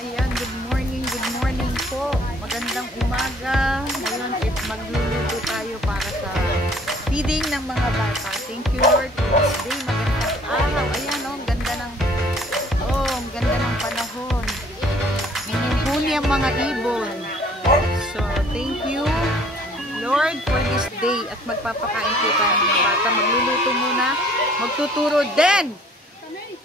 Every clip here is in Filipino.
Ayan, good morning po. Magandang umaga. Ngayon, magluluto tayo para sa feeding ng mga bata. Thank you Lord for this day. Magandang araw. Ayan, ang ganda ng panahon. Minihuni ang mga ibon. So, thank you Lord for this day. At magpapakain po tayo mga bata. Magluluto muna. Magtuturo din.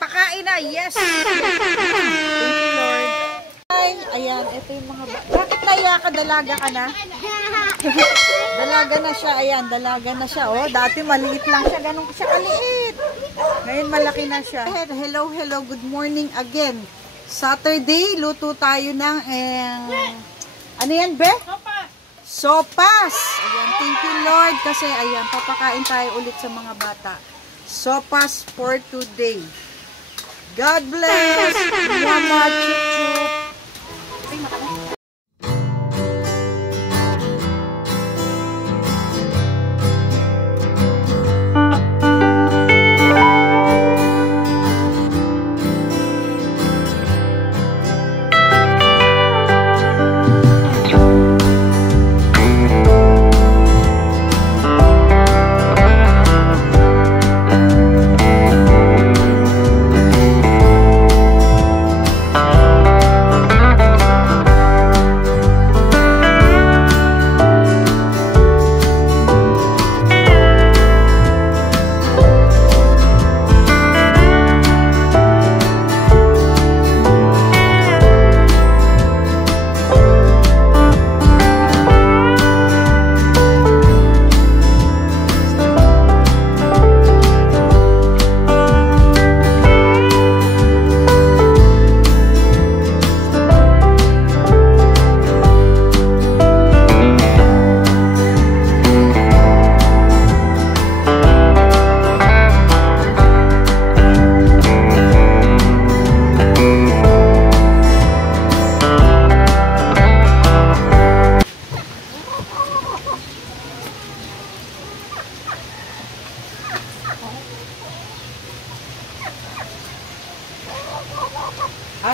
Pakain na, yes! Thank you, Lord. Ayan, ito yung mga bata. Bakit naiya ka? Dalaga ka na? Dalaga na siya, ayan, dalaga na siya. Oh, dati maliit lang siya, ganun siya kaliit. Ngayon malaki na siya. Hello, good morning again. Saturday, luto tayo ng, ano yan, be? Sopas! Ayan, thank you, Lord. Kasi, ayan, papakain tayo ulit sa mga bata. Sopas for today. God bless! Mama, chup-chup!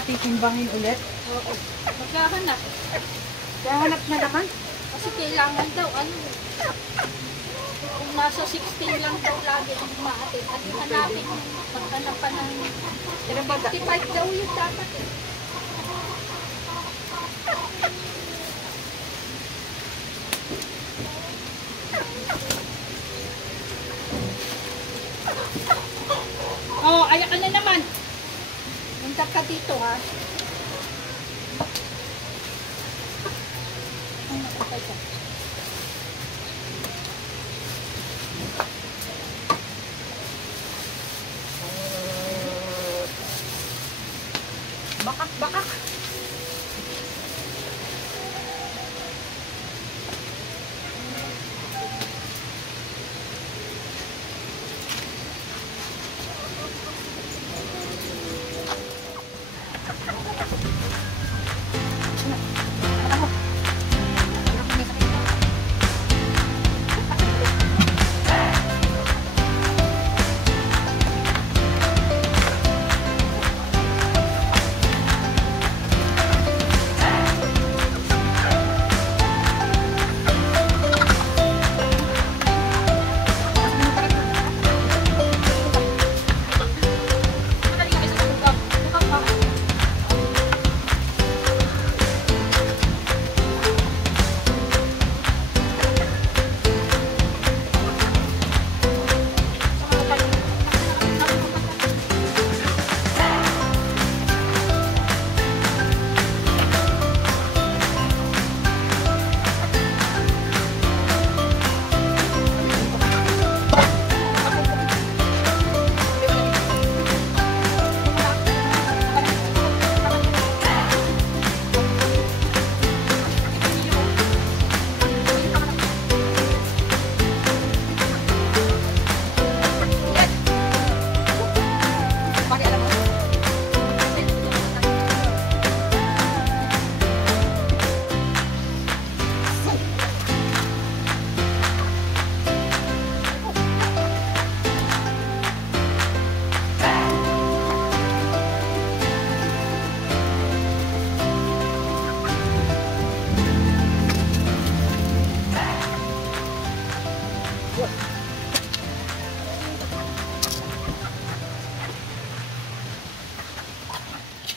Titimbangin ulit? Oo. Maghahanap. Maghahanap na naman? Kasi kailangan daw, kung nasa 16 lang daw lagi ang umaatin, at hanapin, maghanap pa ng 55 daw yung dapat eh. Oh, ayak ka na naman. Punta ka dito ha. Bakak.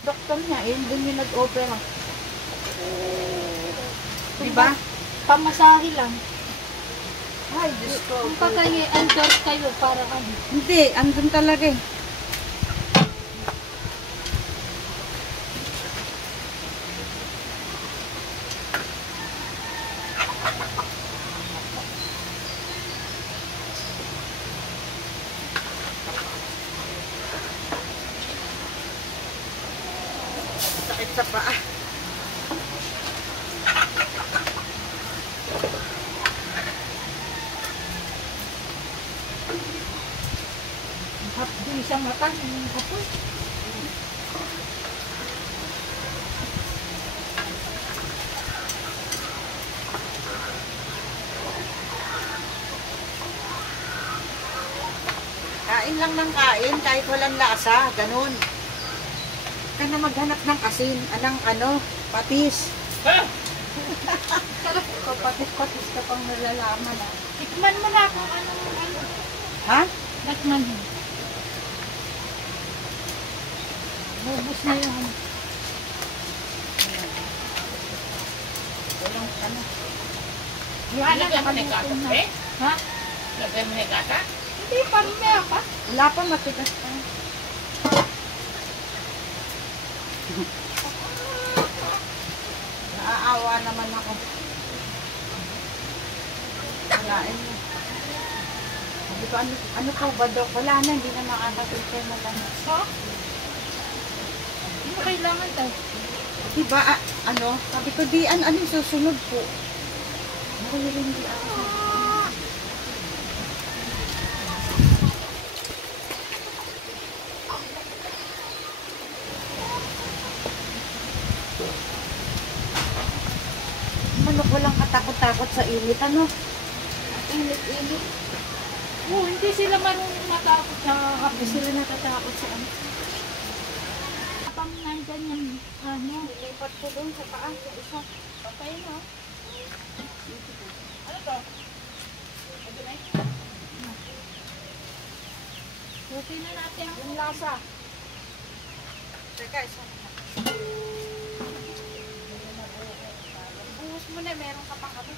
doktor niya, yun din yung nag-opera. Diba? Pamasahe lang. Ay, Diyos ko. Kung pag-endorse kayo para ano. Hindi, andun talaga eh. Sakit sa paa. Hapdi sa mata, yung kapos. Kain lang ng kain kahit walang lasa, ganun. Huwag ka na maghanap ng asin, patis. Sarap ko, patis-patis ka pang nalalaman ah. Tikman mo na kung ano. Ha? Tikman mo. Bubus na yung ano. Walang Wala na, nakaluto na. Ha? Lagyan mo na yung gata? Hindi, parang meron pa. Wala pa, matigas pa. Naaawa naman ako. Walain mo. Sabi ko, ano po ba daw? Wala na, hindi na makakapilter na lang. Ha? Hindi mo kailangan tayo. Diba, sabi ko, ano yung susunod po? Hindi ako. Manok, walang katakot-takot sa init, ano? Init-init. Oo, hindi sila marunong matakot sa Hindi sila natatakot sa ano. kapang nandyan yung ano. Lipat ko doon sa paa, sa isa. Patay na. Ano to? Buti na natin ang Yung lasa. Teka, isa na. Buhos mo na, meron ka pang ano.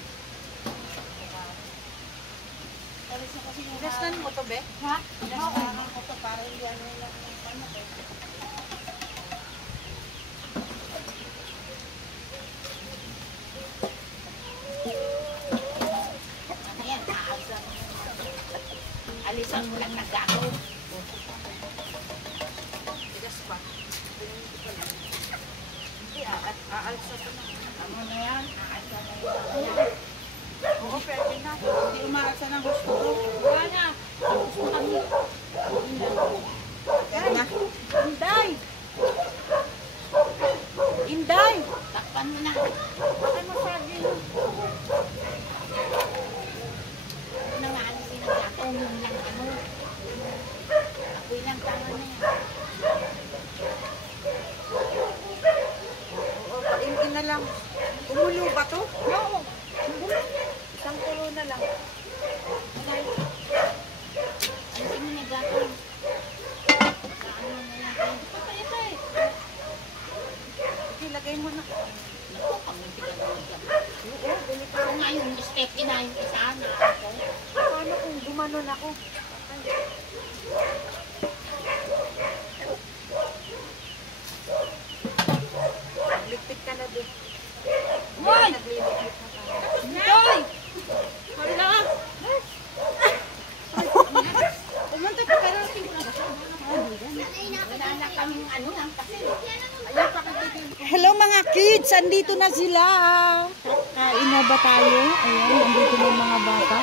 Ilasnan mo to, be? ha? Ilasnan mo to para hindi ano lang ano, be? Ayan, aalsan mo. Alisan mo lang naggato. Ilas pa. Hindi, aalsa pa na. Ano na yan? Aalsan na yan. Oo, pwede na. Hindi umaalsa ng gusto ko. Wala na. Gusto kami. Pwede na. Inday! Inday! Takpan mo na. Bakit masabi mo? Ano na nga, ano sinagato mo lang ano. Ako'y lang tama na yan. Oo, paingin na lang. Umulo ba to? Oo. Isang kulo na lang. Alisin mo na gato. Ano na yan? Patay ito eh. Sige, lagay mo na. Naku, kamunti ka na dyan. Oo, delikado. Ako nga yung step ina yung isa na ako. Paano kung gumanon ako? Ligpit ka na doon. Hoy! Nagliligpit na tayo. Hoy! Hala! Pumunta ka pero tingnan ko na. Wala na kaming ano lang kasi. Hello mga kids! Andito na sila! Kain na ba tayo? Ayan, andito na yung mga bata.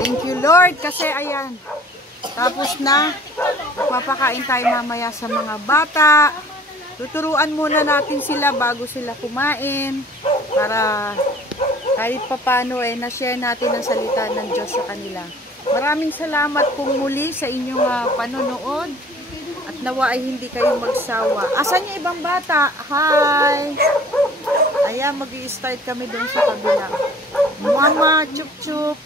Thank you Lord kasi ayan. Tapos na. Papakain tayo mamaya sa mga bata. Tuturuan muna natin sila bago sila kumain. Para kahit papano na-share natin ang salita ng Diyos sa kanila. Maraming salamat pong muli sa inyong panonood. At nawa ay hindi kayo magsawa. Asan yung ibang bata? Hi! Ayan, mag-i-start kami doon sa kabila. Mama, chup-chup.